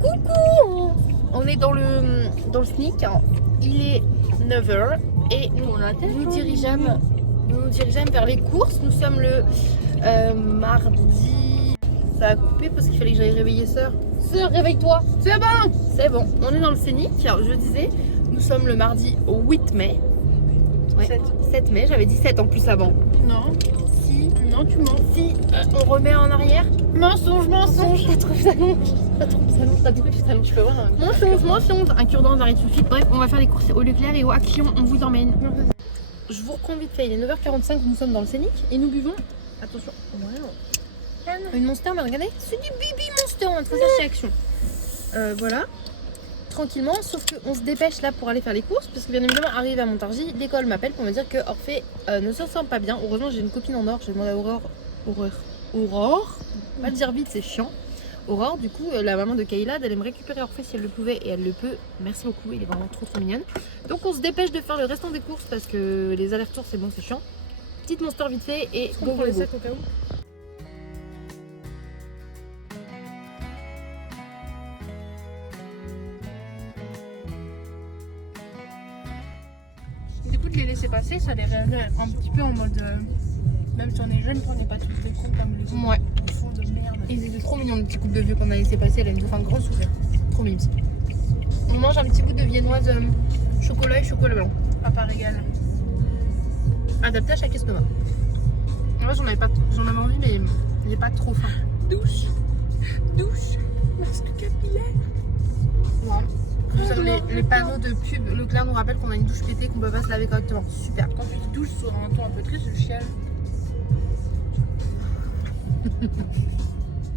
Coucou. On est dans le sneak. Il est 9h et nous nous dirigeons vers les courses. Nous sommes le mardi. Ça a coupé parce qu'il fallait que j'aille réveiller Sœur. Sœur, réveille-toi. C'est bon. C'est bon. On est dans le scénic. Je disais, nous sommes le mardi 8 mai. Ouais. 7 mai. J'avais dit 7 en plus avant. Non. Si. Non, tu mens. Si on remet en arrière. Mensonge. La truffe s'allonge. La truffe s'allonge. Je peux voir un Mensonge. Un cure-dent d'arrêt tout de suite. Bref, on va faire les courses au Leclerc et au Action. On vous emmène. Je vous reprends vite fait. Il est 9h45. Nous sommes dans le scénic et nous buvons. Attention. Une Monster, mais regardez, c'est du Bibi Monster. On a trouvé ça chez Action. Voilà. Tranquillement, sauf qu'on se dépêche là pour aller faire les courses parce que bien évidemment, arrivé à Montargis, l'école m'appelle pour me dire que Orphée ne se sent pas bien. Heureusement, j'ai une copine en or. J'ai demandé à Aurore. Pas le dire vite, c'est chiant. Aurore, du coup, la maman de Kayla, d'aller me récupérer Orphée si elle le pouvait et elle le peut. Merci beaucoup, il est vraiment trop mignonne. Donc on se dépêche de faire le restant des courses parce que les allers-retours c'est bon, c'est chiant. Petite Monster vite fait et go. les sacs au cas où. Du coup, de les laisser passer, ça les réveille un petit peu en mode. Même si on est jeune, on n'est pas tous des cons comme les autres. Ouais. Fond de merde. Ils étaient trop mignons, les petits couples de vieux qu'on a laissé passer. Elle nous fait un grand sourire. Trop mimes. On mange un petit bout de viennoise chocolat et chocolat blanc. Papa régale. Adapté à chaque estomac. En vrai, j'en avais envie, mais il n'est pas trop faim. Douche. Masque capillaire. Ouais. Les panneaux de pub Leclerc nous rappellent qu'on a une douche pétée, qu'on peut pas se laver correctement. Super. Quand tu te douches sur un ton un peu triste, je chiale.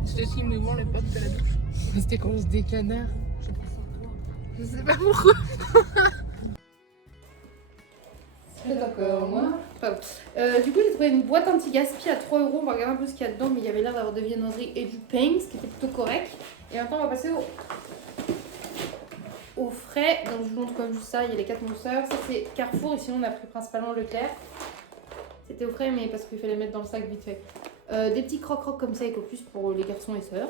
C'est aussi mouvement l'époque de la douche. C'était quand on se décanard. Je sais pas Je sais pas pourquoi. C'est d'accord, moi. Du coup, j'ai trouvé une boîte anti-gaspi à 3 €. On va regarder un peu ce qu'il y a dedans, mais il y avait l'air d'avoir de viennoiserie et du pain, ce qui était plutôt correct. Et maintenant, on va passer au frais. Donc, je vous montre comme juste ça. Il y a les 4 mousseurs. Ça, c'est Carrefour. Et sinon, on a pris principalement Leclerc. C'était au frais, mais parce qu'il fallait mettre dans le sac vite fait. Des petits crocs-crocs comme ça, Ecoplus pour les garçons et sœurs.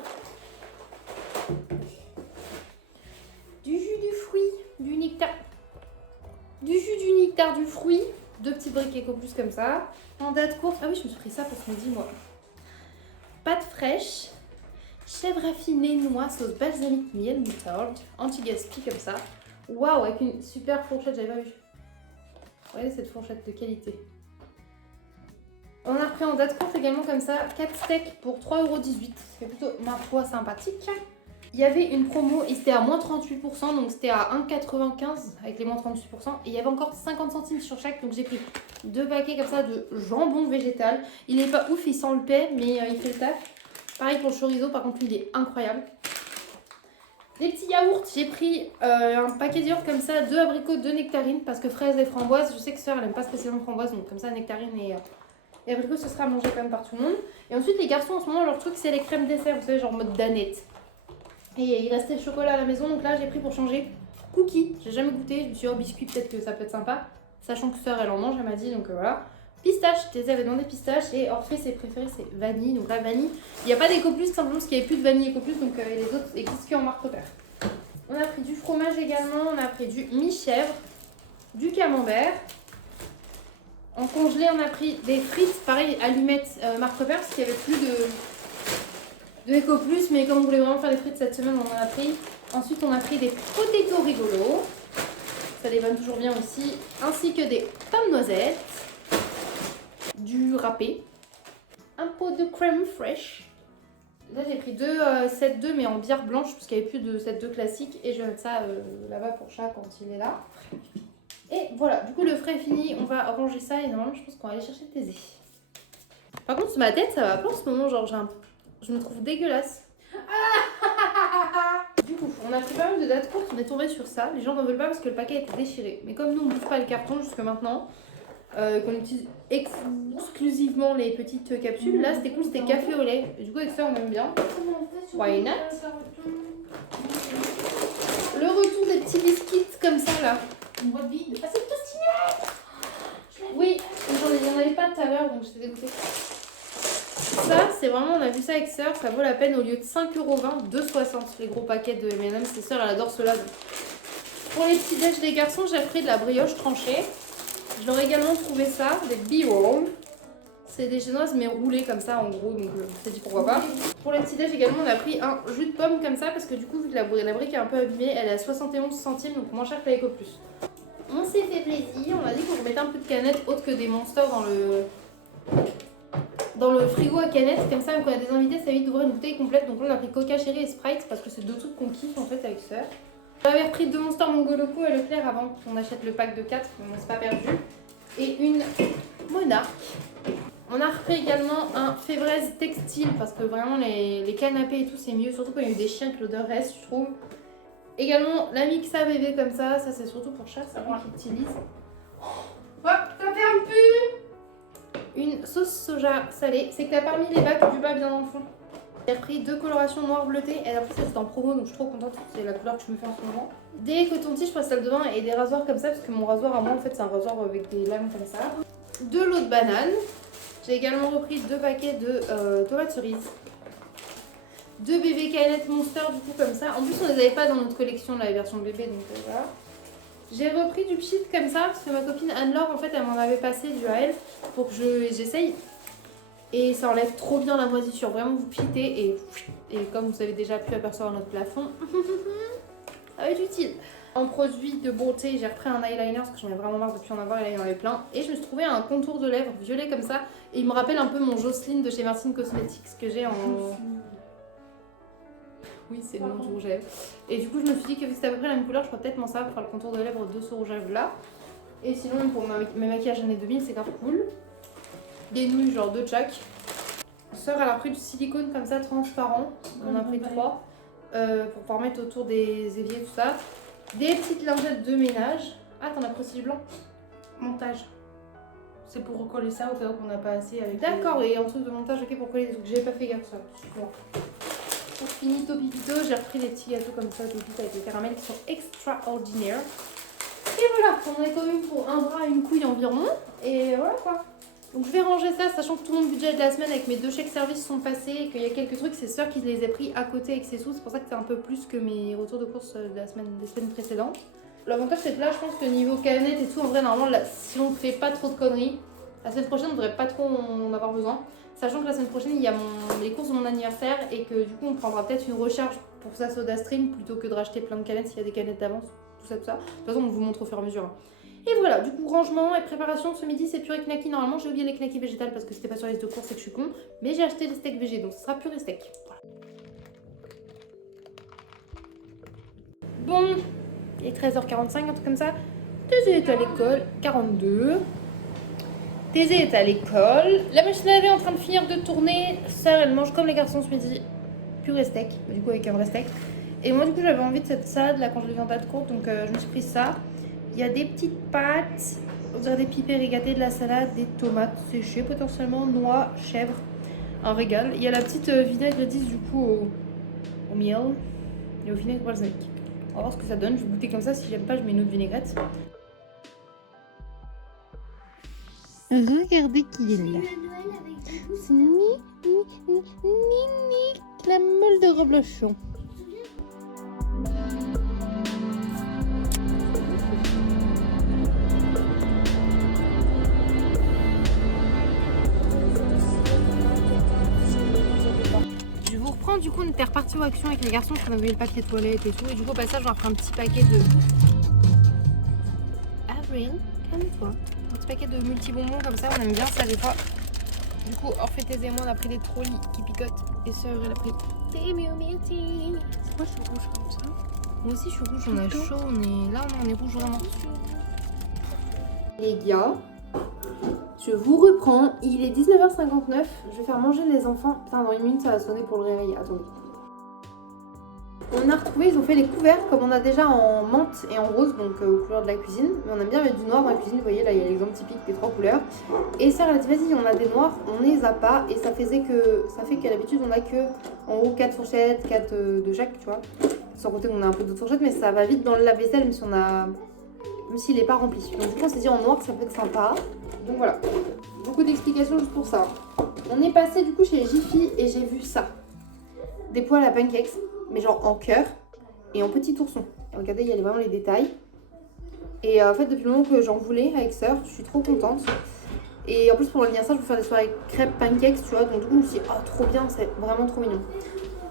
Du jus du fruit, du nectar. Du jus du nectar du fruit. 2 petits briques Ecoplus comme ça. En date courte. Ah oui, je me suis pris ça pour ce midi, moi. Pâte fraîche. Chèvre affinée, noix, sauce balsamique, miel, moutarde. Anti-gaspi comme ça. Waouh, avec une super fourchette, j'avais pas vu. Regardez cette fourchette de qualité. On a pris en date courte également comme ça 4 steaks pour 3,18 €. C'est plutôt, ma foi, sympathique. Il y avait une promo et c'était à moins 38%, donc c'était à 1,95 avec les moins 38%. Et il y avait encore 50 centimes sur chaque, donc j'ai pris 2 paquets comme ça de jambon végétal. Il est pas ouf, il sent le paix, mais il fait le taf. Pareil pour le chorizo, par contre, il est incroyable. Des petits yaourts, j'ai pris un paquet de yaourts comme ça, 2 abricots, 2 nectarines, parce que fraises et framboises, je sais que Sœur elle aime pas spécialement framboises, donc comme ça nectarines et abricots, ce sera à manger quand même par tout le monde. Et ensuite, les garçons, en ce moment, leur truc, c'est les crèmes dessert, vous savez, genre mode danette. Et il restait le chocolat à la maison, donc là, j'ai pris pour changer cookies. J'ai jamais goûté, je me suis dit, oh, biscuit, peut-être que ça peut être sympa. Sachant que Sœur, elle en mange, elle m'a dit, donc voilà. Pistache, Thésée avait demandé pistache, et Orphée, ses préférés, c'est vanille. Donc la vanille, il n'y a pas d'Ecoplus, simplement parce qu'il n'y avait plus de vanille Ecoplus, donc les autres existent qu'en marque repère. On a pris du fromage également, on a pris du mi-chèvre, du camembert. En congelé, on a pris des frites, pareil, allumettes marque repère, parce qu'il n'y avait plus de Ecoplus, mais comme on voulait vraiment faire des frites cette semaine, on en a pris. Ensuite, on a pris des potatoes rigolos, ça les vanne toujours bien aussi, ainsi que des pommes noisettes, du râpé, un pot de crème fraîche. Là, j'ai pris 2 sets 2, mais en bière blanche, parce qu'il n'y avait plus de set 2 classique, et je vais mettre ça là-bas pour chat quand il est là. Et voilà, du coup le frais est fini, on va ranger ça et normalement je pense qu'on va aller chercher le Thésée. Par contre, ma tête ça va pas en ce moment, genre je me trouve dégueulasse. Du coup, on a pris pas mal de dates courtes, on est tombé sur ça. Les gens n'en veulent pas parce que le paquet était déchiré. Mais comme nous on bouffe pas le carton jusque maintenant, qu'on utilise exclusivement les petites capsules, là c'était cool, c'était café au lait. Et du coup avec ça on aime bien. Why not? Le retour des petits biscuits comme ça là. Une boîte vide. Ah, c'est tostinet! Oui, il n'y en avait pas tout à l'heure, donc j'étais dégoûtée. Ça, c'est vraiment, on a vu ça avec sœur, ça vaut la peine au lieu de 5,20 €, 2,60 € les gros paquets de M&M. C'est sœur, elle adore cela. Pour les petits déj des garçons, j'ai pris de la brioche tranchée. Je leur ai également trouvé ça, des B-rolls. C'est des génoises mais roulées comme ça en gros, donc je me dit pourquoi pas. Pour les petits déj également, on a pris un jus de pomme comme ça parce que du coup, vu que la brique est un peu abîmée, elle est à 71 centimes, donc moins cher que la Eco Plus. On s'est fait plaisir, on a dit qu'on remettait un peu de canettes autres que des monsters dans le frigo à canettes, comme ça quand on a des invités ça évite d'ouvrir une bouteille complète. Donc là on a pris Coca Cherry et Sprite parce que c'est deux trucs qu'on kiffe en fait avec sœur. J'avais repris 2 Monsters Mongoloco et Leclerc avant qu'on achète le pack de 4, mais on s'est pas perdu. Et une Monarch. On a repris également un Fébraise textile parce que vraiment les canapés et tout c'est mieux, surtout quand il y a eu des chiens que l'odeur reste je trouve. Également la Mixa bébé comme ça c'est surtout pour chat, c'est moi qui utilise. Oh, ça ferme plus. Une sauce soja salée, c'est que t'as pas mis les bacs du bas bien dans le fond. J'ai repris 2 colorations noir bleuté et après c'est en promo donc je suis trop contente, c'est la couleur que je me fais en ce moment. Des cotons-tiges pour la salle de bain et des rasoirs comme ça parce que mon rasoir à moi en fait c'est un rasoir avec des lames comme ça. De l'eau de banane. J'ai également repris 2 paquets de tomates cerises. 2 bébés canettes Monster du coup comme ça. En plus on les avait pas dans notre collection la version bébé donc voilà. J'ai repris du pchit comme ça parce que ma copine Anne-Laure en fait elle m'en avait passé du à elle pour que j'essaye. Et ça enlève trop bien la moisissure. Vraiment vous pchitez et comme vous avez déjà pu apercevoir notre plafond, ça va être utile. En produit de beauté, j'ai repris un eyeliner parce que j'en ai vraiment marre depuis en avoir, il y en avait plein. Et je me suis trouvé un contour de lèvres violet comme ça. Et il me rappelle un peu mon Jocelyne de chez Martine Cosmetics que j'ai en... Oui, c'est le nom du rouge à lèvres. Et du coup, je me suis dit que vu que c'était à peu près la même couleur, je pourrais peut-être m'en servir pour faire le contour de lèvres de ce rouge à lèvres là. Et sinon, pour mes maquillages années 2000, c'est grave cool. Des nouilles, genre 2 chaque. Sœur, elle a pris du silicone comme ça, transparent. On en a pris 3 pour pouvoir mettre autour des éviers, tout ça. Des petites lingettes de ménage. Ah, t'en as pris aussi du blanc? Montage. C'est pour recoller ça au cas où qu'on n'a pas assez avec. D'accord, et un truc de montage, ok, pour coller des trucs. J'ai pas fait gaffe ça. Bon. Pour finito pipito, j'ai repris des petits gâteaux comme ça, tout avec des caramels qui sont extraordinaires. Et voilà, on est quand même pour un bras et une couille environ. Et voilà quoi. Donc je vais ranger ça, sachant que tout mon budget de la semaine avec mes 2 chèques services sont passés et qu'il y a quelques trucs, c'est sœur qui les a pris à côté avec ses sous. C'est pour ça que c'est un peu plus que mes retours de course de la semaine, des semaines précédentes. L'avantage c'est que là, je pense que niveau canette et tout, en vrai, normalement, là, si on ne fait pas trop de conneries, la semaine prochaine, on ne devrait pas trop en avoir besoin. Sachant que la semaine prochaine, il y a les courses de mon anniversaire et que du coup, on prendra peut-être une recharge pour sa SodaStream plutôt que de racheter plein de canettes s'il y a des canettes d'avance, tout ça, tout ça. De toute façon, on vous montre au fur et à mesure. Et voilà, du coup, rangement et préparation. Ce midi, c'est purée knacky. Normalement, j'ai oublié les knackis végétales parce que c'était pas sur la liste de courses et que je suis con. Mais j'ai acheté des steaks végé, donc ce sera purée steak. Voilà. Bon, il est 13h45, un truc comme ça. Thésée est à l'école, 42. Thésée est à l'école. La machine à laver est en train de finir de tourner. Sœur, elle mange comme les garçons ce midi. Purée steak, du coup avec un vrai steak. Et moi, du coup, j'avais envie de cette salade là quand je l'ai vue en date courte, donc je me suis pris ça. Il y a des petites pâtes, on dirait des pipés régatés, de la salade, des tomates séchées potentiellement, noix, chèvre, un régal. Il y a la petite vinaigre 10 du coup au miel et au vinaigre balsamique. On va voir ce que ça donne, je vais goûter comme ça, si j'aime pas je mets une autre vinaigrette. Regardez qui est là. C'est Nini, la meule de reblochon. Je vous reprends, du coup on était reparti aux actions avec les garçons, on avait le papier toilette et tout, et du coup au passage on a pris un petit paquet de... Avril, calme-toi. Un petit paquet de multi-bonbons comme ça, on aime bien ça des fois. Du coup, Orphéthèse et moi on a pris des trolleys qui picotent, et sœur elle a pris des Milky. C'est quoi ce rouge comme ça? Moi aussi je suis rouge, on a chaud, là on est rouge vraiment. Les gars, je vous reprends, il est 19h59, je vais faire manger les enfants. Putain, dans 1 minute ça va sonner pour le réveil, attendez. On a retrouvé, ils ont fait les couverts comme on a déjà en menthe et en rose, donc aux couleurs de la cuisine. Mais on aime bien mettre du noir dans la cuisine, vous voyez là il y a l'exemple typique des 3 couleurs. Et ça elle a dit vas-y on a des noirs, on les a pas. Et ça fait qu'à l'habitude on a que en haut 4 fourchettes, 4 de chaque, tu vois. Sans compter qu'on a un peu d'autres fourchettes, mais ça va vite dans le lave-vaisselle même s'il n'est pas rempli. Donc du coup on s'est dit en noir ça peut être sympa. Donc voilà, beaucoup d'explications juste pour ça. On est passé du coup chez Jiffy et j'ai vu ça. Des poils à pancakes, mais genre en cœur et en petit ourson. Regardez, il y a vraiment les détails. Et en fait, depuis le moment que j'en voulais avec Sœur, je suis trop contente. Et en plus, pour l'anniversaire, je vais faire des soirées crêpes pancakes, tu vois. Donc, du coup, je me suis dit, oh, trop bien, c'est vraiment trop mignon.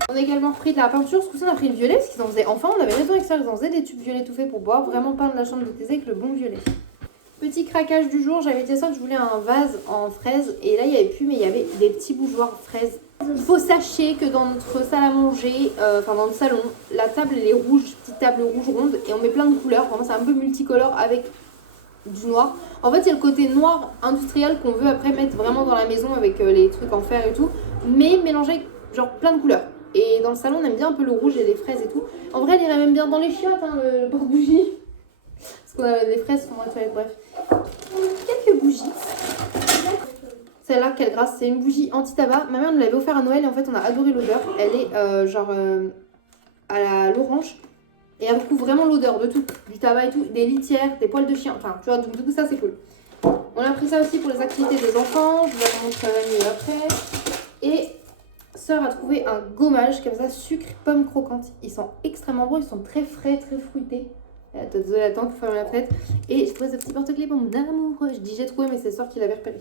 On a également pris de la peinture. Ce coup-ci, on a pris le violet parce qu'ils en faisaient. Enfin, on avait raison avec Sœur, ils en faisaient des tubes violets tout faits pour boire. Vraiment peindre la chambre de Thésée avec le bon violet. Petit craquage du jour, j'avais dit à Sœur que je voulais un vase en fraise. Et là, il n'y avait plus, mais il y avait des petits bougeoirs fraises. Il faut sachez que dans notre salle à manger, enfin dans le salon, la table elle est rouge, petite table rouge ronde. Et on met plein de couleurs. Vraiment, c'est un peu multicolore avec du noir. En fait, il y a le côté noir industriel qu'on veut après mettre vraiment dans la maison avec les trucs en fer et tout, mais mélangé avec genre plein de couleurs. Et dans le salon, on aime bien un peu le rouge et les fraises et tout. En vrai, il irait même bien dans les chiottes, hein, le porte-bougie. Parce qu'on a des fraises sur la toilette, bref. Quelques bougies. Celle-là, quelle grâce, c'est une bougie anti-tabac. Ma mère nous l'avait offert à Noël et en fait, on a adoré l'odeur. Elle est genre à l'orange. Et elle recouvre vraiment l'odeur de tout, du tabac et tout, des litières, des poils de chien, enfin tu vois, donc du coup ça c'est cool. On a pris ça aussi pour les activités des enfants, je vous la montrerai mieux après. Et Sœur a trouvé un gommage comme ça, sucre, pomme croquante. Ils sont extrêmement bons, ils sont très frais, très fruités. Désolée, attends pour fermer la fenêtre. Et je trouvé ce petit porte-clés pour mon amour. Je dis j'ai trouvé mais c'est Sœur qui l'avait repéré.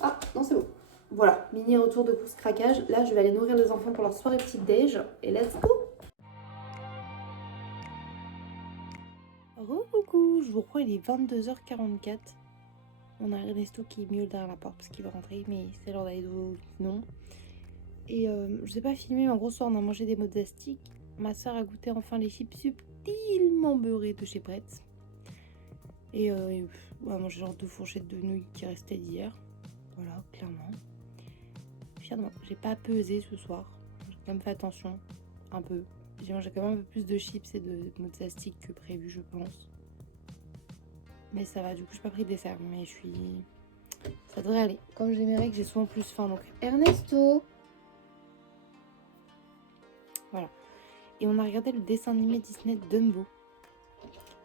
Ah non c'est bon. Voilà, mini retour de course craquage. Là je vais aller nourrir les enfants pour leur soirée petite déj. Et let's go. Coucou, je vous reprends, il est 22h44. On a Ernesto qui est mieux derrière la porte parce qu'il va rentrer, mais c'est l'heure d'aller non. Et je sais pas filmer, mais en gros soir on a mangé des mozastiques. Ma soeur a goûté enfin les chips subtilement beurrés de chez Pretz. Et on a mangé genre 2 fourchettes de nouilles qui restaient d'hier. Voilà, clairement. Fière de moi, j'ai pas pesé ce soir. J'ai quand même fait attention, un peu. J'ai mangé quand même un peu plus de chips et de mozzarella que prévu, je pense. Mais ça va, du coup, j'ai pas pris de dessert. Mais ça devrait aller. Comme j'aimerais que j'ai souvent plus faim. Donc, Ernesto. Voilà. Et on a regardé le dessin animé Disney Dumbo.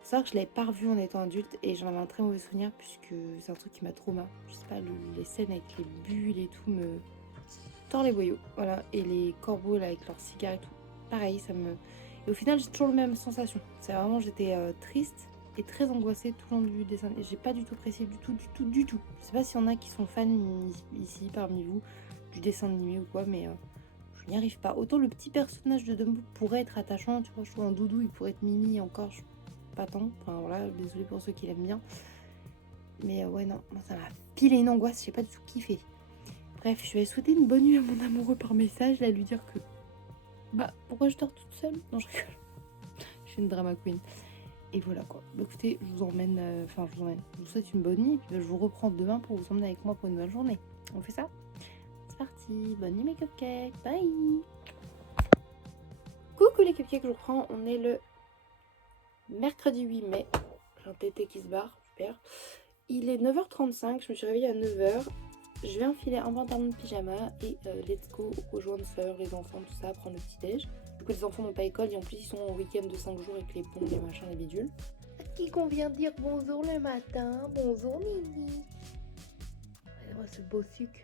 C'est vrai que je l'avais pas revu en étant adulte et j'en avais un très mauvais souvenir puisque c'est un truc qui m'a traumatisé. Je sais pas, les scènes avec les bulles et tout me tord les boyaux. Voilà. Et les corbeaux là avec leurs cigares et tout. Pareil, et au final, j'ai toujours la même sensation. C'est vraiment, j'étais triste et très angoissée tout le long du dessin. Et j'ai pas du tout apprécié du tout. Je sais pas s'il y en a qui sont fans ici parmi vous du dessin animé ou quoi, mais je n'y arrive pas. Autant le petit personnage de Dumbo pourrait être attachant, tu vois, je trouve un doudou, il pourrait être Mimi encore, pas tant. Enfin voilà, désolée pour ceux qui l'aiment bien. Mais ouais, non, moi ça m'a pilé une angoisse, j'ai pas du tout kiffé. Bref, je vais souhaiter une bonne nuit à mon amoureux par message, là, lui dire que pourquoi je dors toute seule? Non, je rigole. Je suis une drama queen. Et voilà quoi. Écoutez, je vous emmène. Je vous souhaite une bonne nuit. Et puis je vous reprends demain pour vous emmener avec moi pour une nouvelle journée. On fait ça? C'est parti. Bonne nuit mes cupcakes. Bye. Coucou les cupcakes, je vous reprends. On est le mercredi 8 mai. J'ai un tété qui se barre. Super. Il est 9h35. Je me suis réveillée à 9h. Je vais enfiler un pantalon de pyjama et let's go rejoindre Sœur, les enfants, tout ça, prendre le petit-déj. Du coup, les enfants n'ont pas école et en plus, ils sont en week-end de 5 jours avec les ponts, les machins, les bidules. À qui qu'on vient dire bonjour le matin? Bonjour Nini. Oh, ce beau sucre.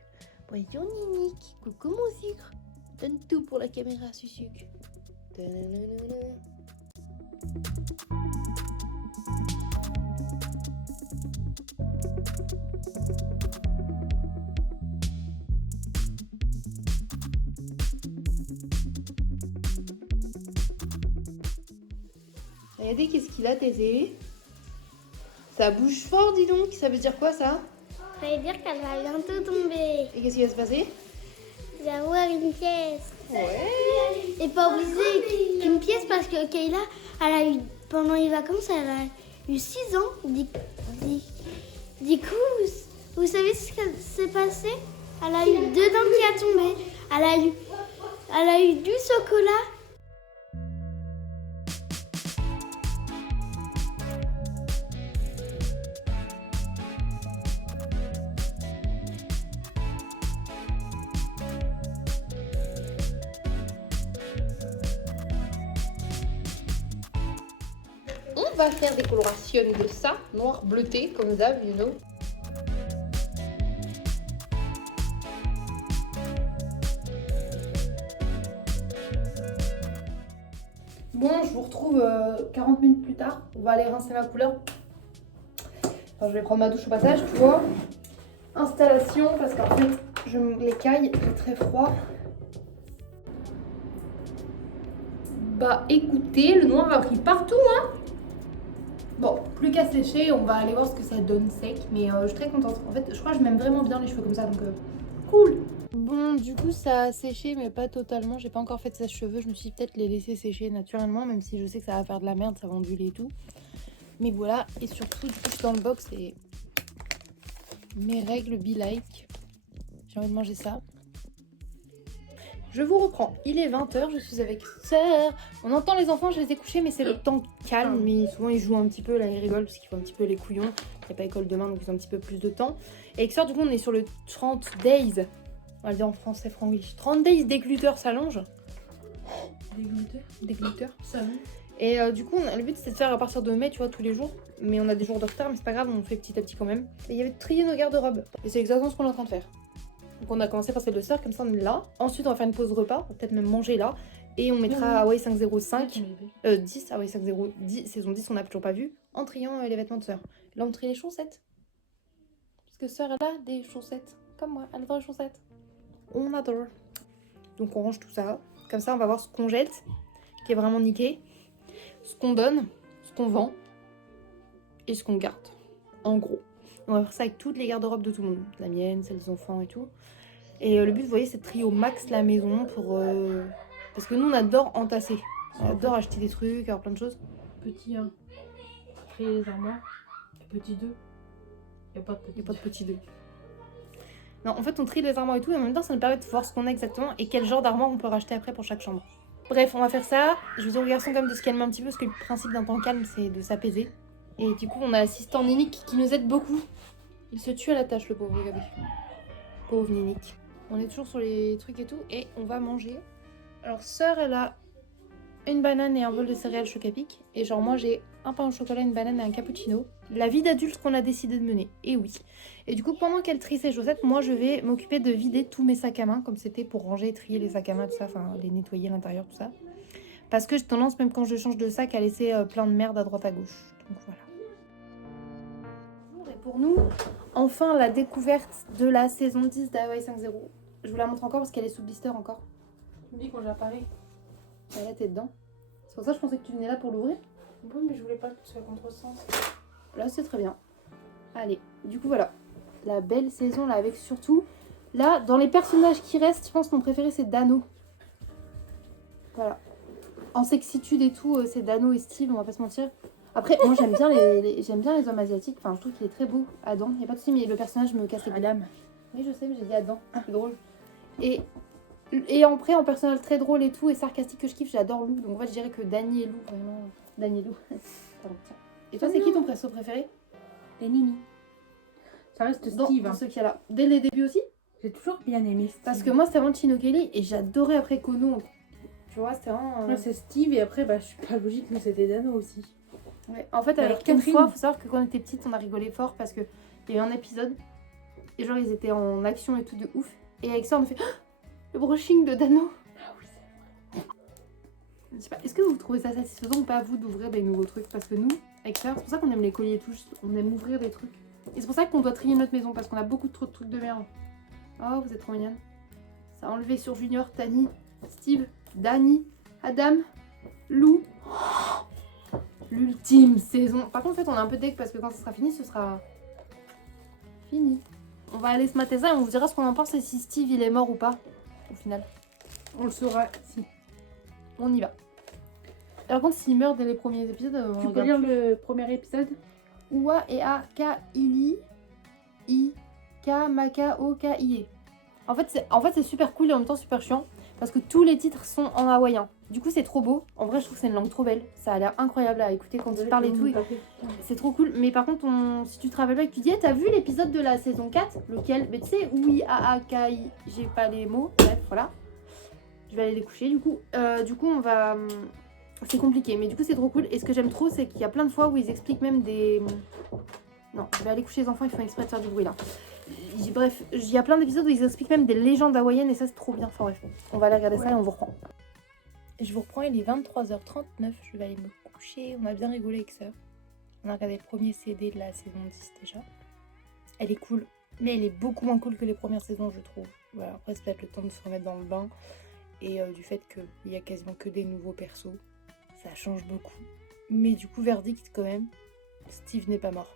Bonjour Nini. Coucou mon sucre. Donne tout pour la caméra, sucre. Regardez qu'est-ce qu'il a, Thésée. Ça bouge fort, dis donc. Ça veut dire quoi, ça? Ça veut dire qu'elle va bientôt tomber. Et qu'est-ce qui va se passer? Il va avoir une pièce. Ouais. Et pas obligé qu'une pièce parce que Kayla, elle a eu, pendant les vacances, elle a eu 6 ans. Du coup, vous savez ce qui s'est passé? Elle a eu 2 dents qui a tombé. Elle a eu du chocolat. On va faire des colorations de ça, noir bleuté, comme d'hab, you know. Bon, je vous retrouve 40 minutes plus tard. On va aller rincer ma couleur. Enfin, je vais prendre ma douche au passage, tu vois. Installation, parce qu'en fait, je m'écaille, il est très froid. Bah écoutez, le noir a pris partout, hein. Bon, plus qu'à sécher, on va aller voir ce que ça donne sec. Mais je suis très contente. En fait, je crois que je m'aime vraiment bien les cheveux comme ça, donc cool. Bon, du coup, ça a séché, mais pas totalement. J'ai pas encore fait de sèche-cheveux. Je me suis peut-être les laisser sécher naturellement, même si je sais que ça va faire de la merde, ça va onduler et tout. Mais voilà, et surtout, du coup, je suis dans le box et mes règles be like. J'ai envie de manger ça. Je vous reprends, il est 20h, je suis avec Sœur. On entend les enfants, je les ai couchés, mais c'est le temps calme. Mais souvent ils jouent un petit peu, là ils rigolent parce qu'ils font un petit peu les couillons. Il n'y a pas école demain, donc ils ont un petit peu plus de temps. Et avec Sœur, du coup, on est sur le 30 days. On va le dire en français, franglish. 30 days dégluteur s'allonge. Dégluteur. S'allonge. Et du coup, le but c'est de faire à partir de mai, tu vois, tous les jours. Mais on a des jours de retard, mais c'est pas grave, on fait petit à petit quand même. Et il y avait de trier nos garde-robes. Et c'est exactement ce qu'on est en train de faire. Donc on a commencé par celle de Sœur, comme ça on est là. Ensuite on va faire une pause repas, on va peut-être même manger là. Et on mettra Hawaii 505, 10, Hawaii 510, saison 10 on n'a toujours pas vu, en triant les vêtements de Sœur. Là on trie les chaussettes. Parce que Sœur elle a des chaussettes, comme moi, elle adore les chaussettes. On adore. Donc on range tout ça, comme ça on va voir ce qu'on jette, qui est vraiment niqué, ce qu'on donne, ce qu'on vend, et ce qu'on garde, en gros. On va faire ça avec toutes les garde-robes de tout le monde, la mienne, celle des enfants et tout. Et le but, vous voyez, c'est de trier au max la maison pour... Parce que nous, on adore entasser. On adore acheter des trucs, avoir plein de choses. Petit 1, trier les armoires. Et petit 2, il n'y a pas de petit 2. Il n'y a pas de petit 2. Non, en fait, on trie les armoires et tout, et en même temps, ça nous permet de voir ce qu'on a exactement et quel genre d'armoire on peut racheter après pour chaque chambre. Bref, on va faire ça. Je vais dire aux garçons quand même de se calmer un petit peu, parce que le principe d'un temps calme, c'est de s'apaiser. Et du coup, on a l'assistant Ninic qui nous aide beaucoup. Il se tue à la tâche, le pauvre Gabi. Pauvre Ninic. On est toujours sur les trucs et tout, et on va manger. Alors, Sœur, elle a une banane et un bol de céréales Chocapic. Et genre, moi, j'ai un pain au chocolat, une banane et un cappuccino. La vie d'adulte qu'on a décidé de mener. Et oui. Et du coup, pendant qu'elle trie ses chaussettes, moi, je vais m'occuper de vider tous mes sacs à main, comme c'était pour ranger et trier les sacs à main, tout ça, enfin, les nettoyer à l'intérieur, tout ça. Parce que j'ai tendance, même quand je change de sac, à laisser plein de merde à droite à gauche. Donc voilà. Et pour nous, enfin la découverte de la saison 10 d'Hawaii 5.0. Je vous la montre encore parce qu'elle est sous blister encore. Tu me dis quand j'ai à Paris. Là, t'es dedans. C'est pour ça que je pensais que tu venais là pour l'ouvrir. Oui, mais je voulais pas que tu sois contresens. Là, c'est très bien. Allez, du coup, voilà. La belle saison, là, avec surtout... Là, dans les personnages qui restent, je pense que mon préféré, c'est Dano. Voilà. En sexitude et tout, c'est Dano et Steve, on va pas se mentir. Après, moi, j'aime bien les hommes asiatiques. Enfin, je trouve qu'il est très beau, Adam. Il n'y a pas de souci, mais le personnage me casse les couilles. Adam. Oui, je sais, mais j'ai dit Adam. C'est drôle. Et après, en personnage très drôle et tout, et sarcastique que je kiffe, j'adore Lou. Donc, en fait, je dirais que Dany et Lou, vraiment. Dany et Lou. Pardon, tiens. Et toi, c'est qui ton perso préféré? Et Nini. Ça reste Dans Steve. Hein. ce qu'il y a là. Dès les débuts aussi? J'ai toujours bien aimé Steve. Parce que moi, c'était vraiment Chino Kelly et j'adorais après Kono. Tu vois, c'était vraiment. Moi, c'est Steve et après, bah, je suis pas logique, mais c'était Dano aussi. Ouais. En fait, Alors, avec une Catherine. fois, faut savoir que quand on était petite, on a rigolé fort parce qu'il y a eu un épisode et genre, ils étaient en action et tout de ouf. Et avec ça, on a fait le brushing de Dano. Ah oui, c'est vrai. Je sais pas, est-ce que vous trouvez ça satisfaisant ou pas, vous, d'ouvrir des nouveaux trucs? Parce que nous, avec Sœur, c'est pour ça qu'on aime les colliers et tout, on aime ouvrir des trucs. Et c'est pour ça qu'on doit trier notre maison, parce qu'on a beaucoup trop de trucs de merde. Oh, vous êtes trop mignonne. Ça a enlevé sur Junior, Tani, Steve, Dany, Adam, Lou. Oh, l'ultime saison. Par contre, en fait, on est un peu deg parce que quand ça sera fini, ce sera fini. On va aller se mater ça et on vous dira ce qu'on en pense et si Steve il est mort ou pas, au final. On le saura si. On y va. Par contre, s'il meurt dès les premiers épisodes, on Tu peux regarde. lire le premier épisode? Ua et A K Ili I K Maka O K I E. En fait, c'est super cool et en même temps super chiant parce que tous les titres sont en hawaïen. Du coup, c'est trop beau. En vrai, je trouve que c'est une langue trop belle. Ça a l'air incroyable à écouter quand il parle et tout. C'est trop cool. Mais par contre, si tu te rappelles pas et que tu dis, t'as vu l'épisode de la saison 4? Lequel? Mais tu sais, oui, A A K I, j'ai pas les mots. Bref, voilà. Je vais aller les coucher du coup. On va. C'est compliqué, mais du coup c'est trop cool. Et ce que j'aime trop, c'est qu'il y a plein de fois où ils expliquent même des... Non, je vais aller coucher les enfants, ils font exprès de faire du bruit là. Bref, il y a plein d'épisodes où ils expliquent même des légendes hawaïennes et ça c'est trop bien. Enfin bref, on va aller regarder ça et on vous reprend. Je vous reprends, il est 23h39, je vais aller me coucher. On a bien rigolé avec ça. On a regardé le premier CD de la saison 10 déjà. Elle est cool, mais elle est beaucoup moins cool que les premières saisons, je trouve. Voilà, après c'est peut-être le temps de se remettre dans le bain. Et du fait qu'il y a quasiment que des nouveaux persos. Ça change beaucoup. Mais du coup, verdict quand même, Steve n'est pas mort.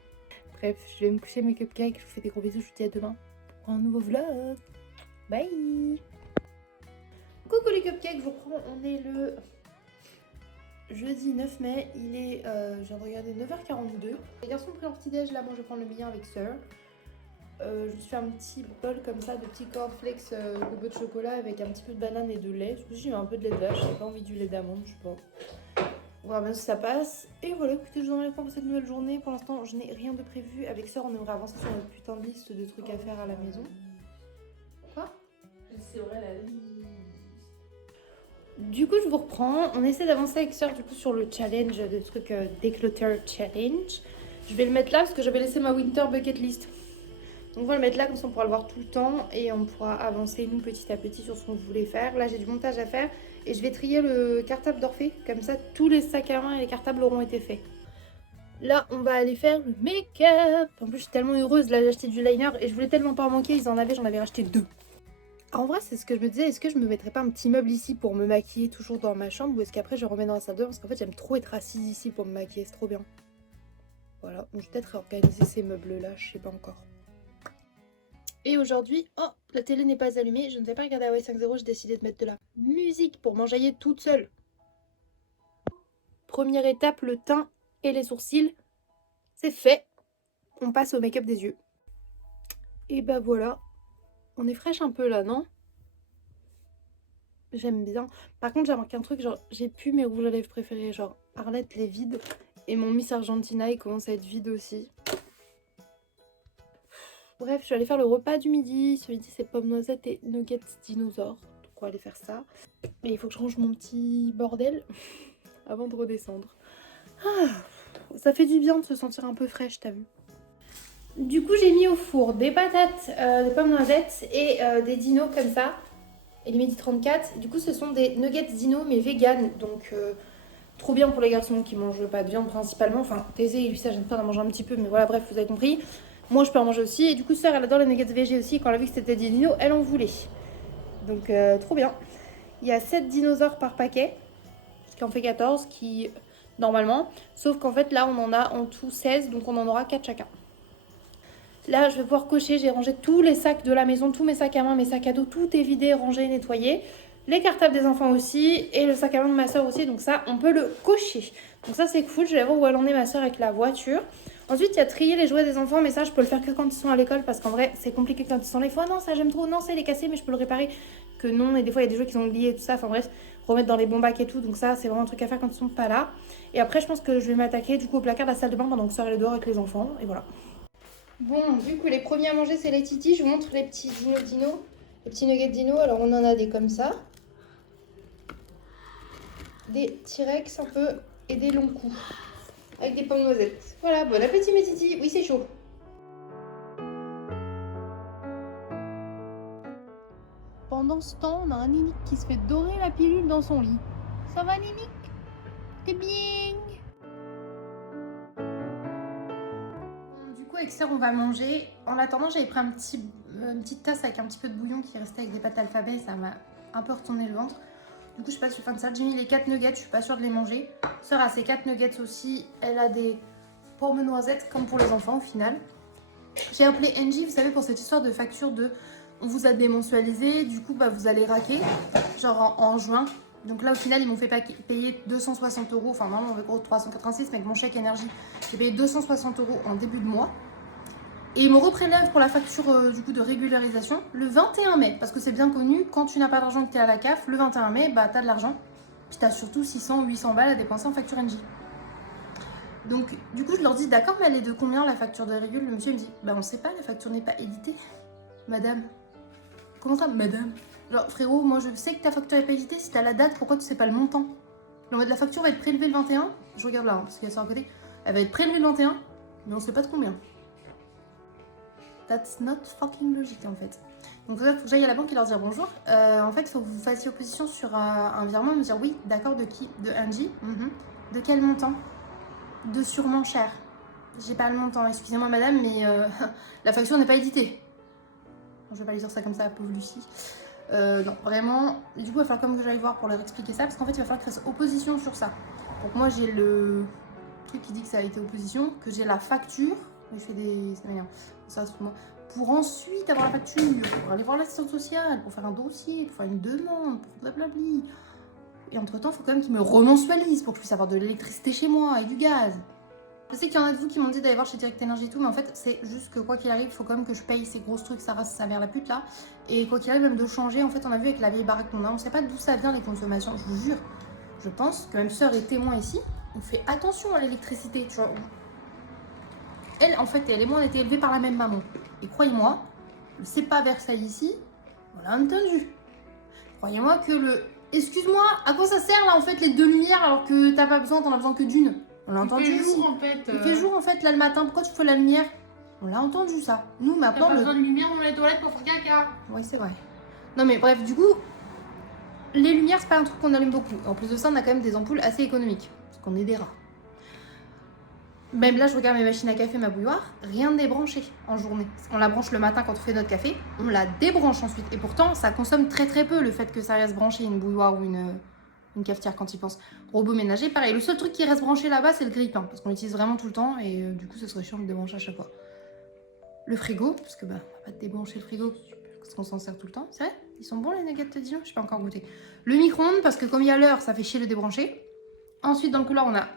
Bref, je vais me coucher mes cupcakes, je vous fais des gros bisous, je vous dis à demain pour un nouveau vlog. Bye. Coucou les cupcakes, je vous reprends, on est le jeudi 9 mai, il est, je viens de regarder, 9h42. Les garçons ont pris leur petit déj, là moi je vais prendre le mien avec Sœur. Je me suis fait un petit bol comme ça de petits cornflakes au beurre de chocolat avec un petit peu de banane et de lait. J'ai eu un peu de lait de vache, j'ai pas envie du lait d'amande, je sais pas. On verra bien si ça passe. Et voilà, écoutez, je vous en remercie pour cette nouvelle journée. Pour l'instant, je n'ai rien de prévu. Avec Sœur, on aimerait avancer sur notre putain de liste de trucs à faire à la maison. Quoi? C'est vrai la liste. Du coup, je vous reprends. On essaie d'avancer avec Sœur du coup sur le challenge de trucs Declutter Challenge. Je vais le mettre là parce que j'avais laissé ma Winter Bucket List. Donc on va le mettre là, comme ça on pourra le voir tout le temps et on pourra avancer nous petit à petit sur ce qu'on voulait faire. Là j'ai du montage à faire et je vais trier le cartable d'Orphée, comme ça tous les sacs à main et les cartables auront été faits. Là on va aller faire le make-up. En plus je suis tellement heureuse, là j'ai acheté du liner et je voulais tellement pas en manquer, ils en avaient, j'en avais racheté 2. En vrai c'est ce que je me disais, est-ce que je me mettrais pas un petit meuble ici pour me maquiller toujours dans ma chambre ou est-ce qu'après je remets dans la salle de bain parce qu'en fait j'aime trop être assise ici pour me maquiller, c'est trop bien. Voilà, donc je vais peut-être réorganiser ces meubles là, je sais pas encore. Et aujourd'hui, oh, la télé n'est pas allumée, je ne vais pas regarder Hawaii 5.0, j'ai décidé de mettre de la musique pour m'enjailler toute seule. Première étape, le teint et les sourcils, c'est fait. On passe au make-up des yeux. Et bah voilà, on est fraîche un peu là, non? J'aime bien. Par contre, j'ai remarqué un truc, genre, j'ai plus mes rouges à lèvres préférés, genre Arlette les vide, et mon Miss Argentina, il commence à être vide aussi. Bref, je vais aller faire le repas du midi. Ce midi, c'est pommes noisettes et nuggets dinosaures. Donc on va aller faire ça. Mais il faut que je range mon petit bordel avant de redescendre. Ah, ça fait du bien de se sentir un peu fraîche, t'as vu. Du coup, j'ai mis au four des patates, des pommes noisettes et des dinos comme ça. Et les midi 34. Du coup, ce sont des nuggets dino mais vegan. Donc, trop bien pour les garçons qui mangent pas de viande principalement. Enfin, Thésée, lui, ça gêne pas d'en manger un petit peu. Mais voilà, bref, vous avez compris. Moi je peux en manger aussi et du coup Sœur elle adore les nuggets végé aussi, quand elle a vu que c'était des dinos elle en voulait. Donc trop bien. Il y a 7 dinosaures par paquet, ce qui en fait 14 qui normalement, sauf qu'en fait là on en a en tout 16 donc on en aura 4 chacun. Là je vais pouvoir cocher, j'ai rangé tous les sacs de la maison, tous mes sacs à main, mes sacs à dos, tout est vidé, rangé, nettoyé. Les cartables des enfants aussi et le sac à main de ma soeur aussi, donc ça on peut le cocher. Donc ça c'est cool, je vais voir où elle en est ma soeur avec la voiture. Ensuite, il y a trier les jouets des enfants, mais ça, je peux le faire que quand ils sont à l'école parce qu'en vrai, c'est compliqué quand ils sont là. Des fois, non, ça j'aime trop, non, ça il est cassé, mais je peux le réparer. Que non, et des fois, il y a des jouets qui sont oubliés et tout ça. Enfin bref, remettre dans les bons bacs et tout. Donc ça, c'est vraiment un truc à faire quand ils sont pas là. Et après, je pense que je vais m'attaquer du coup au placard de la salle de bain pendant que Sœur est dehors avec les enfants. Et voilà. Bon, vu que les premiers à manger, c'est les titis, je vous montre les petits dinos. Les petits nuggets dino. Alors, on en a des comme ça. Des T-Rex un peu et des longs coups. Avec des pommes noisettes. Voilà, bon appétit mes titis. Oui, c'est chaud. Pendant ce temps, on a un Ninic qui se fait dorer la pilule dans son lit. Ça va Ninic? T'es bien? Du coup, avec Sœur, on va manger. En attendant, j'avais pris une petite tasse avec un petit peu de bouillon qui restait avec des pâtes alphabet. Ça m'a un peu retourné le ventre. Du coup, je passe sur fin de ça. J'ai mis les 4 nuggets, je suis pas sûre de les manger. Sœur a ses 4 nuggets aussi. Elle a des pommes noisettes, comme pour les enfants au final. J'ai appelé Engie, vous savez, pour cette histoire de facture de on vous a démensualisé, du coup, bah, vous allez raquer, genre en juin. Donc là, au final, ils m'ont fait payer 260 €. Enfin, normalement, on veut 386, mais avec mon chèque énergie, j'ai payé 260 € en début de mois. Et ils me reprélèvent pour la facture du coup de régularisation le 21 mai. Parce que c'est bien connu, quand tu n'as pas d'argent et que tu es à la CAF, le 21 mai, bah t'as de l'argent. Puis t'as surtout 600 ou 800 balles à dépenser en facture NJ. Donc du coup je leur dis d'accord, mais elle est de combien la facture de régule? Le monsieur me dit bah on sait pas, la facture n'est pas éditée. Madame. Comment ça madame? Genre frérot, moi je sais que ta facture n'est pas éditée, si t'as la date, pourquoi tu sais pas le montant? La facture va être prélevée le 21, je regarde là, hein, parce qu'il y a ça à côté. Elle va être prélevée le 21, mais on sait pas de combien. That's not fucking logique en fait. Donc il faut que j'aille à la banque et leur dire bonjour. En fait, il faut que vous fassiez opposition sur un virement, me dire oui, d'accord, de qui? De Angie. De quel montant? De sûrement cher. J'ai pas le montant, excusez-moi madame, mais la facture n'est pas éditée. Je vais pas lui dire ça comme ça, pauvre Lucie. Non, vraiment, du coup, il va falloir comme que j'aille voir pour leur expliquer ça, parce qu'en fait, il va falloir qu'elle fasse opposition sur ça. Donc moi, j'ai le truc qui dit que ça a été opposition, que j'ai la facture. Je fais des... ça, moi. Pour ensuite avoir la facture, pour aller voir l'assistante sociale, pour faire un dossier, pour faire une demande, pour blablabli. Et entre-temps, il faut quand même qu'ils me remensualisent pour que je puisse avoir de l'électricité chez moi et du gaz. Je sais qu'il y en a de vous qui m'ont dit d'aller voir chez Direct Energy et tout, mais en fait, c'est juste que quoi qu'il arrive, il faut quand même que je paye ces grosses trucs, ça reste sa mère la pute là. Et quoi qu'il arrive, même de changer, en fait, on a vu avec la vieille baraque qu'on a, on sait pas d'où ça vient les consommations, je vous jure. Je pense que même sœur est témoin ici, on fait attention à l'électricité, tu vois. Elle, en fait, elle et moi, on a été élevés par la même maman. Et croyez-moi, c'est pas Versailles ici, on l'a entendu. Croyez-moi que le... Excuse-moi, à quoi ça sert là en fait les deux lumières alors que t'as pas besoin, t'en as besoin que d'une? On l'a entendu Il fait ici. jour en fait. Il fait jour en fait là le matin, pourquoi tu fais la lumière? On l'a entendu ça. Nous T'as maintenant pas besoin de lumière dans les toilettes pour faire caca. Oui c'est vrai. Non mais bref, du coup, les lumières c'est pas un truc qu'on allume beaucoup. En plus de ça, on a quand même des ampoules assez économiques. Parce qu'on est des rats. Même là, je regarde mes machines à café, ma bouilloire, rien n'est branché en journée. On la branche le matin quand on fait notre café, on la débranche ensuite. Et pourtant, ça consomme très très peu le fait que ça reste branché une bouilloire ou une cafetière quand il pense. Robot ménager, pareil. Le seul truc qui reste branché là-bas, c'est le grille-pain. Parce qu'on l'utilise vraiment tout le temps et du coup, ce serait chiant de le débrancher à chaque fois. Le frigo, parce que bah, on va pas débrancher le frigo parce qu'on s'en sert tout le temps. C'est vrai? Ils sont bons les nuggets de Dijon? Je n'ai pas encore goûté. Le micro-ondes, parce que comme il y a l'heure, ça fait chier de le débrancher. Ensuite, dans le couloir, on a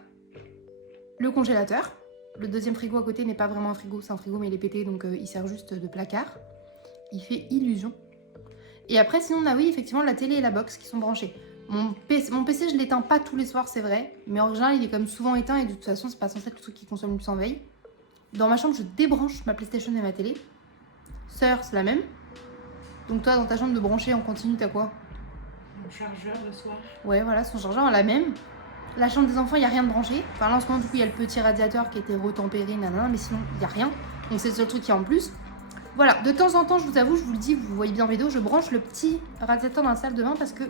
le congélateur. Le deuxième frigo à côté n'est pas vraiment un frigo, c'est un frigo mais il est pété donc il sert juste de placard. Il fait illusion. Et après sinon on a oui effectivement la télé et la box qui sont branchés. Mon PC je l'éteins pas tous les soirs c'est vrai, mais en général il est comme souvent éteint et de toute façon c'est pas censé être le truc qui consomme le plus en veille. Dans ma chambre je débranche ma PlayStation et ma télé. Sœur c'est la même. Donc toi dans ta chambre de brancher en continu t'as quoi? Mon chargeur le soir. Ouais voilà son chargeur la même. La chambre des enfants, il n'y a rien de branché. Enfin, là, en ce moment, du coup, il y a le petit radiateur qui a été retempéré, nanana, mais sinon, il n'y a rien. Donc, c'est le seul truc qu'il y a en plus. Voilà, de temps en temps, je vous avoue, je vous le dis, vous voyez bien en vidéo, je branche le petit radiateur dans la salle de bain parce que,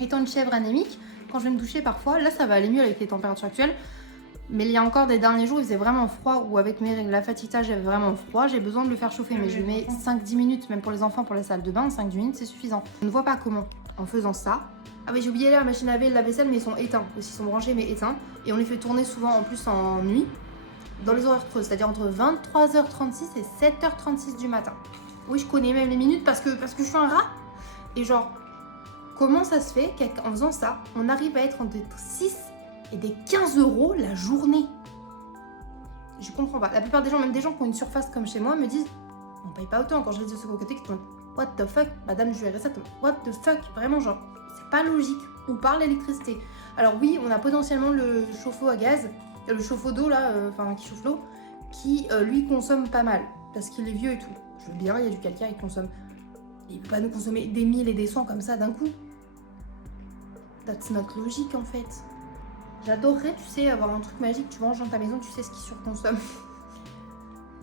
étant une chèvre anémique, quand je vais me doucher parfois, là, ça va aller mieux avec les températures actuelles. Mais il y a encore des derniers jours, il faisait vraiment froid, ou avec la fatiguage, j'avais vraiment froid, j'ai besoin de le faire chauffer. Mais je mets 5-10 minutes, même pour les enfants, pour la salle de bain, 5-10 minutes, c'est suffisant. Je ne vois pas comment, en faisant ça. Ah mais j'ai oublié la machine à laver et le lave-vaisselle mais ils sont éteints aussi, ils sont branchés mais éteints. Et on les fait tourner souvent en plus en nuit, dans les horaires creuses, c'est-à-dire entre 23h36 et 7h36 du matin. Oui je connais même les minutes parce que je suis un rat. Et genre, comment ça se fait qu'en faisant ça, on arrive à être entre 6 et des 15 € la journée? Je comprends pas. La plupart des gens, même des gens qui ont une surface comme chez moi, me disent on paye pas autant. Quand je les dis de ce côté, qui sont what the fuck, madame du RSA, what the fuck, vraiment genre. Pas logique, on parle d'électricité. Alors oui, on a potentiellement le chauffe-eau à gaz, le chauffe-eau d'eau là, enfin qui chauffe l'eau, qui lui consomme pas mal, parce qu'il est vieux et tout. Je veux bien, il y a du calcaire, il consomme. Il peut pas nous consommer des 1000 et des 100 comme ça d'un coup. That's not logique en fait. J'adorerais, tu sais, avoir un truc magique, tu manges dans ta maison, tu sais ce qui surconsomme.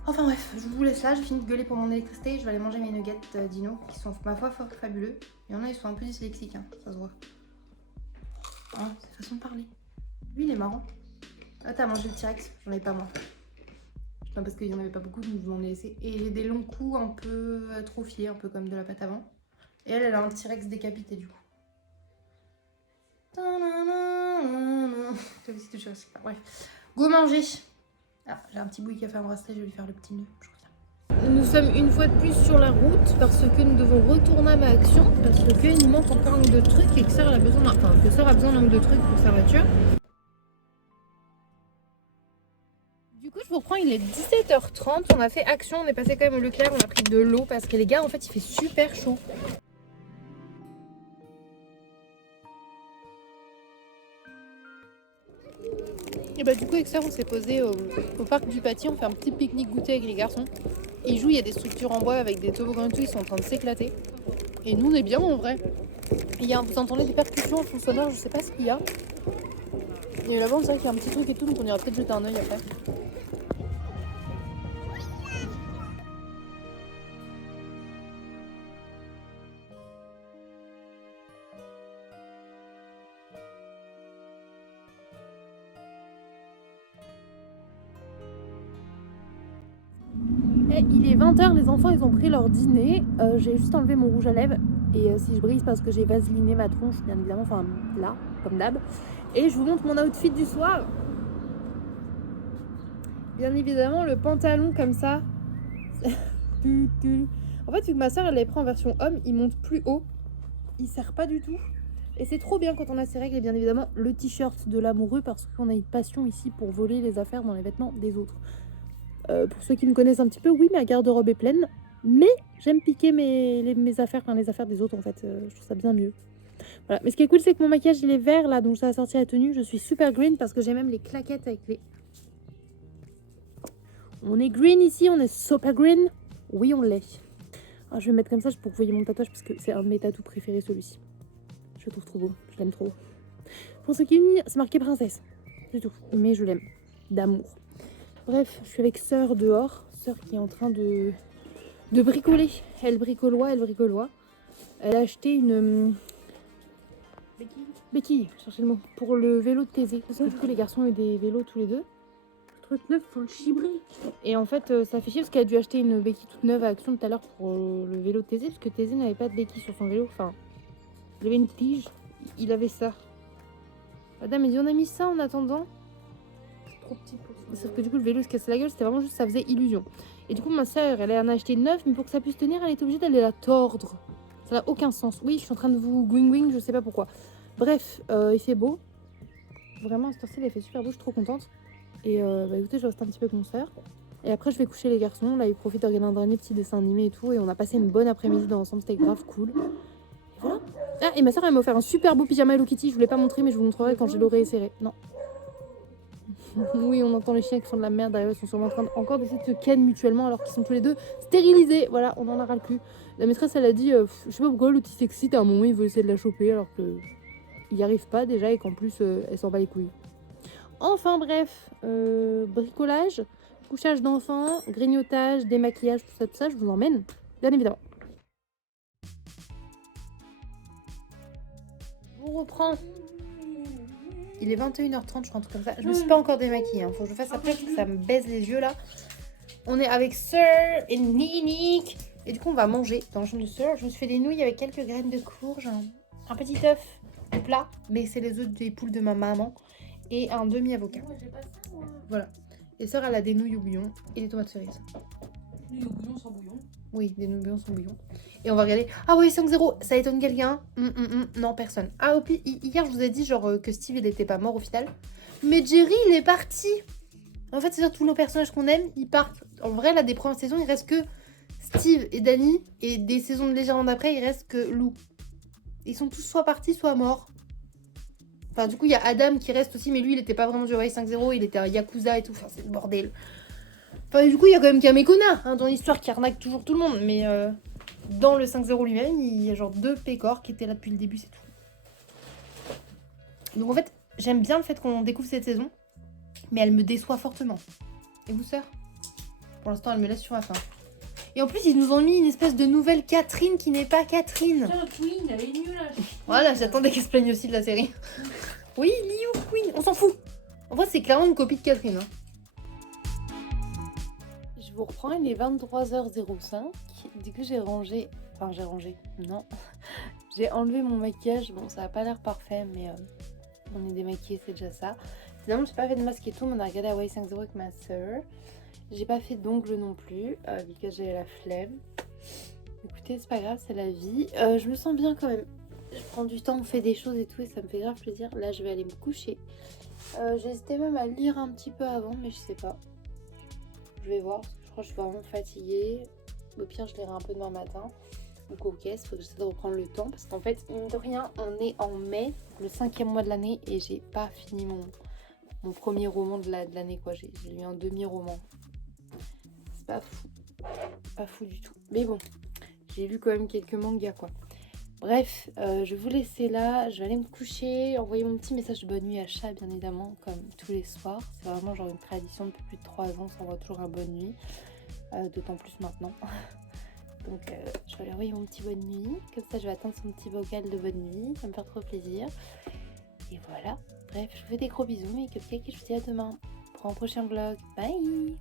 Enfin bref, je vous laisse là, j'ai fini de gueuler pour mon électricité, je vais aller manger mes nuggets Dino, qui sont ma foi fort fabuleux. Il y en a, ils sont un peu dyslexiques, hein, ça se voit. Hein, c'est façon de parler. Lui, il est marrant. Ah, t'as mangé le T-Rex, j'en ai pas moi. Enfin, parce qu'il n'y en avait pas beaucoup, donc je m'en ai laissé. Et j'ai des longs coups un peu atrophiés, un peu comme de la pâte avant. Et elle a un T-Rex décapité du coup. Bref, go manger. Ah, j'ai un petit bout qui a fait un bracelet, je vais lui faire le petit nœud. Nous sommes une fois de plus sur la route parce que nous devons retourner à ma action parce qu'il nous manque encore un ou deux trucs et que Sœur a besoin d'un ou deux trucs pour sa voiture. Du coup je vous reprends, il est 17h30, on a fait action, on est passé quand même au Leclerc, on a pris de l'eau parce que les gars en fait il fait super chaud. Et bah du coup avec ça on s'est posé au parc du Paty, on fait un petit pique-nique goûter avec les garçons. Ils jouent, il y a des structures en bois avec des toboggans et tout, ils sont en train de s'éclater. Et nous on est bien en vrai. Vous entendez des percussions en fond sonore, je sais pas ce qu'il y a. Et là-bas on sait qu'il y a un petit truc et tout, donc on ira peut-être jeter un oeil après. il est 20h, les enfants ils ont pris leur dîner. J'ai juste enlevé mon rouge à lèvres. Et si je brise parce que j'ai vaseliné ma tronche, bien évidemment, enfin là, comme d'hab. Et je vous montre mon outfit du soir. Bien évidemment, le pantalon comme ça. En fait, vu que ma soeur elle les prend en version homme, il monte plus haut. Il sert pas du tout. Et c'est trop bien quand on a ses règles. Et bien évidemment, le t-shirt de l'amoureux parce qu'on a une passion ici pour voler les affaires dans les vêtements des autres. Pour ceux qui me connaissent un petit peu, oui, ma garde-robe est pleine. Mais j'aime piquer mes affaires, enfin les affaires des autres en fait. Je trouve ça bien mieux. Voilà. Mais ce qui est cool, c'est que mon maquillage il est vert là, donc ça a sorti la tenue. Je suis super green parce que j'ai même les claquettes avec les. On est green ici, on est super green. Oui, on l'est. Ah, je vais me mettre comme ça pour que vous voyez mon tatouage parce que c'est un de mes tatous préférés celui-ci. Je le trouve trop beau, je l'aime trop. Pour ceux qui me c'est marqué princesse, c'est tout. Mais je l'aime, d'amour. Bref, je suis avec sœur dehors, sœur qui est en train de bricoler. Elle bricoloit. Elle a acheté une béquille, cherchez le mot, pour le vélo de Thésée. Parce que du coup, les garçons ont eu des vélos tous les deux. Truc neuf, faut le chibrer. Et en fait, ça fait chier parce qu'elle a dû acheter une béquille toute neuve à Action tout à l'heure pour le vélo de Thésée. Parce que Thésée n'avait pas de béquille sur son vélo. Enfin, il avait une tige, il avait ça. Madame, elle dit on a mis ça en attendant. C'est trop petit pour ça. Sauf que du coup, le vélo se cassait la gueule, c'était vraiment juste, ça faisait illusion. Et du coup, ma soeur, elle en a acheté une neuve, mais pour que ça puisse tenir, elle est obligée d'aller la tordre. Ça n'a aucun sens. Oui, je suis en train de vous gwing, je sais pas pourquoi. Bref, il fait beau. Vraiment, à ce temps-ci, il fait super beau, je suis trop contente. Et bah écoutez, je reste un petit peu avec mon soeur. Et après, je vais coucher les garçons. Là, ils profitent de regarder un dernier petit dessin animé et tout. Et on a passé une bonne après-midi dans l'ensemble, c'était grave cool. Et voilà. Ah, et ma soeur, elle m'a offert un super beau pyjama Hello Kitty. Je vous l'ai pas montré, mais je vous montrerai quand je l'aurai serré. Non. Oui, on entend les chiens qui font de la merde derrière, ils sont sûrement en train encore d'essayer de se ken mutuellement alors qu'ils sont tous les deux stérilisés. Voilà, on en a ras le cul. La maîtresse, elle a dit, je sais pas pourquoi l'autre il s'excite à un moment, il veut essayer de la choper alors que il y arrive pas déjà et qu'en plus elle s'en bat les couilles. Enfin bref, bricolage, couchage d'enfants, grignotage, démaquillage, tout ça, je vous emmène, bien évidemment. On reprend. Il est 21h30, je rentre comme ça. Je me suis pas encore démaquillée, hein. Faut que je fasse après parce que ça me baise les yeux là. On est avec Sœur et Ninik. Et du coup, on va manger dans la chambre de Sœur. Je me suis fait des nouilles avec quelques graines de courge, un petit œuf plat, mais c'est les œufs des poules de ma maman, et un demi-avocat. Moi, j'ai pas ça, moi. Voilà. Et Sœur, elle a des nouilles au bouillon et des tomates cerises. Nouilles au bouillon sans bouillon. Oui, des nouilles au bouillon sans bouillon. Et on va regarder. Ah oui, 5-0, ça étonne quelqu'un? Non, personne. Ah, au pire, hier, je vous ai dit genre que Steve, il était pas mort au final. Mais Jerry, il est parti. En fait, c'est ça, tous nos personnages qu'on aime, ils partent. En vrai, là, des premières saisons, il reste que Steve et Danny. Et des saisons légèrement d'après, il reste que Lou. Ils sont tous soit partis, soit morts. Enfin, du coup, il y a Adam qui reste aussi, mais lui, il était pas vraiment du Hawaii 5-0, il était un Yakuza et tout. Enfin, c'est le bordel. Enfin, du coup, il y a quand même Kamekona, hein, dans l'histoire qui arnaque toujours tout le monde. Mais dans le 5-0 lui-même, il y a genre 2 pécores qui étaient là depuis le début, c'est tout. Donc en fait, j'aime bien le fait qu'on découvre cette saison, mais elle me déçoit fortement. Et vous, sœur? Pour l'instant, elle me laisse sur la fin. Et en plus, ils nous ont mis une espèce de nouvelle Catherine qui n'est pas Catherine. Tiens, Queen, elle est nulle là. Voilà, j'attendais qu'elle se plaigne aussi de la série. Oui, Liu Queen, on s'en fout. En vrai, c'est clairement une copie de Catherine. Hein. Je vous reprends, il est 23h05. Du coup, j'ai rangé. Enfin, j'ai rangé. Non. J'ai enlevé mon maquillage. Bon, ça n'a pas l'air parfait, mais on est démaquillé, c'est déjà ça. Finalement, j'ai pas fait de masque et tout, mais on a regardé Hawaii 5-0 avec ma soeur. J'ai pas fait d'ongles non plus, vu que j'avais la flemme. Écoutez, c'est pas grave, c'est la vie. Je me sens bien quand même. Je prends du temps, on fait des choses et tout, et ça me fait grave plaisir. Là, je vais aller me coucher. J'hésitais même à lire un petit peu avant, mais je sais pas. Je vais voir, parce que je crois que je suis vraiment fatiguée. Au pire, je lirai un peu demain matin. Ou cocasse, faut que j'essaie de reprendre le temps. Parce qu'en fait, mine de rien, on est en mai, le 5e mois de l'année, et j'ai pas fini mon premier roman de l'année, quoi. J'ai lu un demi-roman. C'est pas fou. Pas fou du tout. Mais bon, j'ai lu quand même quelques mangas, quoi. Bref, je vais vous laisser là. Je vais aller me coucher, envoyer mon petit message de bonne nuit à Chat, bien évidemment, comme tous les soirs. C'est vraiment genre une tradition depuis plus de 3 ans. On s'envoie toujours un bonne nuit. D'autant plus maintenant. Donc, je vais lui envoyer mon petit bonne nuit. Comme ça, je vais attendre son petit vocal de bonne nuit. Ça me fait trop plaisir. Et voilà. Bref, je vous fais des gros bisous, mes cupcakes, et je vous dis à demain pour un prochain vlog. Bye!